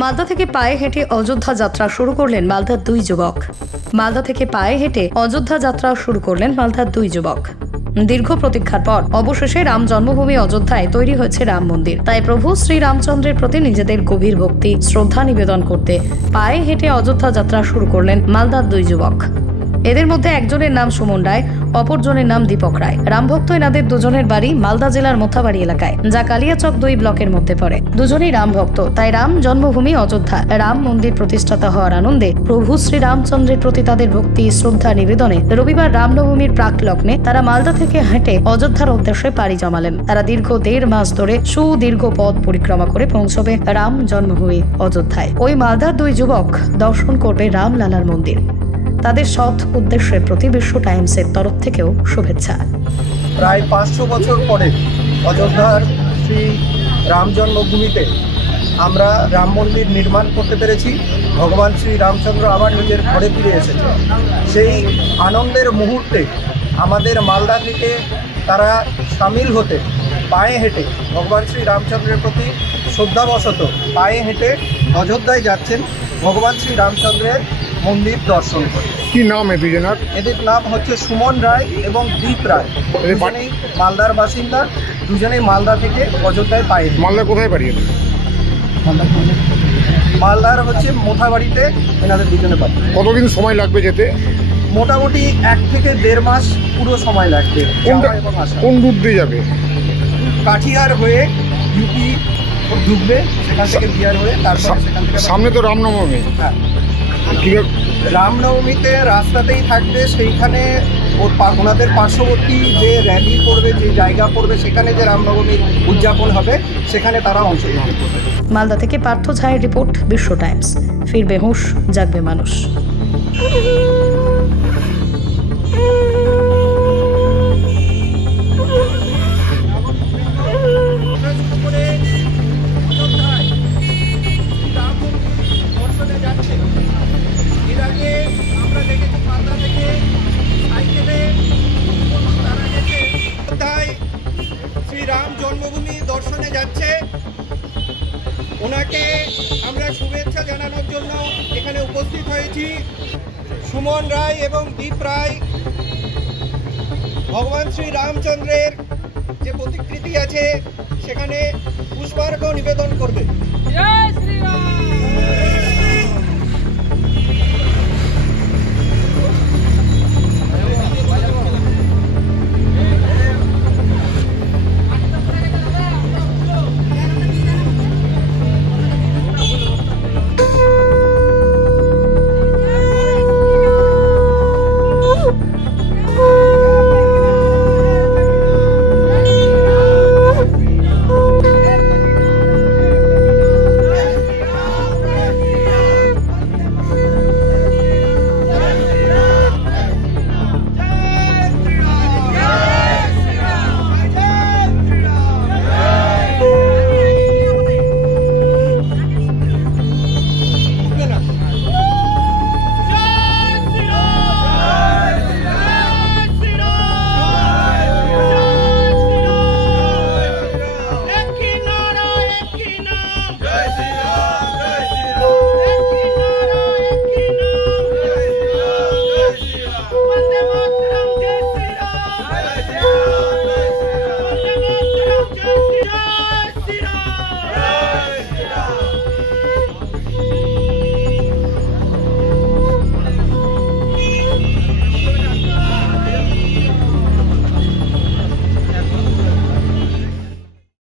মালদা থেকে পায়ে হেঁটে অযোধ্যা যাত্রা শুরু করলেন মালদার দুই যুবক। মালদা থেকে পায়ে হেঁটে অযোধ্যা যাত্রা শুরু করলেন মালদার দুই যুবক। দীর্ঘ প্রতীক্ষার পর অবশেষে রাম জন্মভূমি অযোধ্যায় তৈরি হয়েছে রাম মন্দির। তাই প্রভু শ্রী রামচন্দ্রের প্রতি নিজেদের গভীর ভক্তি শ্রদ্ধা নিবেদন করতে পায়ে হেঁটে অযোধ্যা যাত্রা শুরু করলেন মালদার দুই যুবক। এদের মধ্যে একজনের নাম সুমন রায়, অপরজনের নাম দীপক রায়। রামভক্ত এনাদের দুজনের বাড়ি মালদা জেলার মোথাবাড়ি এলাকায়, যা কালিয়াচক 2 ব্লকের মধ্যে পড়ে। দুজনেই রাম ভক্ত, তাই রাম জন্মভূমি অযোধ্যা রাম মন্দির প্রতিষ্ঠাতা হওয়ার আনন্দে প্রভু শ্রী রামচন্দ্রের প্রতি তাদের ভক্তি শ্রদ্ধা নিবেদনে রবিবার রামনবমীর প্রাক লগ্নে তারা মালদা থেকে হেঁটে অযোধ্যার উদ্দেশ্যে পাড়ি জমালেন। তারা দীর্ঘ 1.5 মাস ধরে সুদীর্ঘ পথ পরিক্রমা করে পৌঁছবে রাম জন্মভূমি অযোধ্যায়। ওই মালদার দুই যুবক দর্শন করবে রামলালার মন্দির। তাদের সৎ উদ্দেশ্যের প্রতি বিশ্ব টাইমসের তরফ থেকেও শুভেচ্ছা। প্রায় 500 বছর পরে অযোধ্যার শ্রী রাম জন্মভূমিতে আমরা রাম মন্দির নির্মাণ করতে পেরেছি। ভগবান শ্রী রামচন্দ্র আবার নিজের ঘরে ফিরে এসেছে। সেই আনন্দের মুহূর্তে আমাদের মালদা থেকে তারা সামিল হতে পায়ে হেঁটে ভগবান শ্রী রামচন্দ্রের প্রতি শ্রদ্ধাবশত পায়ে হেঁটে অযোধ্যায় যাচ্ছেন ভগবান শ্রী রামচন্দ্রের মন্দির দর্শন করে। কি নাম এদের? এদের নাম হচ্ছে সুমন রায় এবং দীপ রায়। দুজনেই মালদার বাসিন্দা, দুজনেই মালদা থেকে অযোধ্যায় পায়ে। মালদা কোথায় বাড়ি? মালদার হচ্ছে মোথাবাড়িতে এনাদের দুজনে বাড়ি। কতদিন সময় লাগবে যেতে? মোটামুটি 1 থেকে 1.5 মাস পুরো সময় লাগবে। কোন রুট দিয়ে যাবে? কাঠিয়ার হয়ে ইউপি ঢুকবে, সেখান থেকে বিহার হয়ে তারপর সেখান থেকে সামনে তো রামনবমী। হ্যাঁ, রামনবমীতে রাস্তাতেই থাকবে। সেইখানে ওনাদের পার্শ্ববর্তী যে র্যালি করবে, যে জায়গা পড়বে, সেখানে যে রামনবমীর উদযাপন হবে সেখানে তারা অংশগ্রহণ করবে। মালদা থেকে পার্থ ঝায়ের রিপোর্ট, বিশ্ব টাইমস। ফিরবে হুঁশ, জাগবে মানুষ। রাম জন্মভূমি দর্শনে যাচ্ছে, ওনাকে আমরা শুভেচ্ছা জানানোর জন্য এখানে উপস্থিত হয়েছি। সুমন রায় এবং দীপ রায় ভগবান শ্রী রামচন্দ্রের যে প্রতিকৃতি আছে সেখানে পুষ্পার্ঘ্য নিবেদন করবে।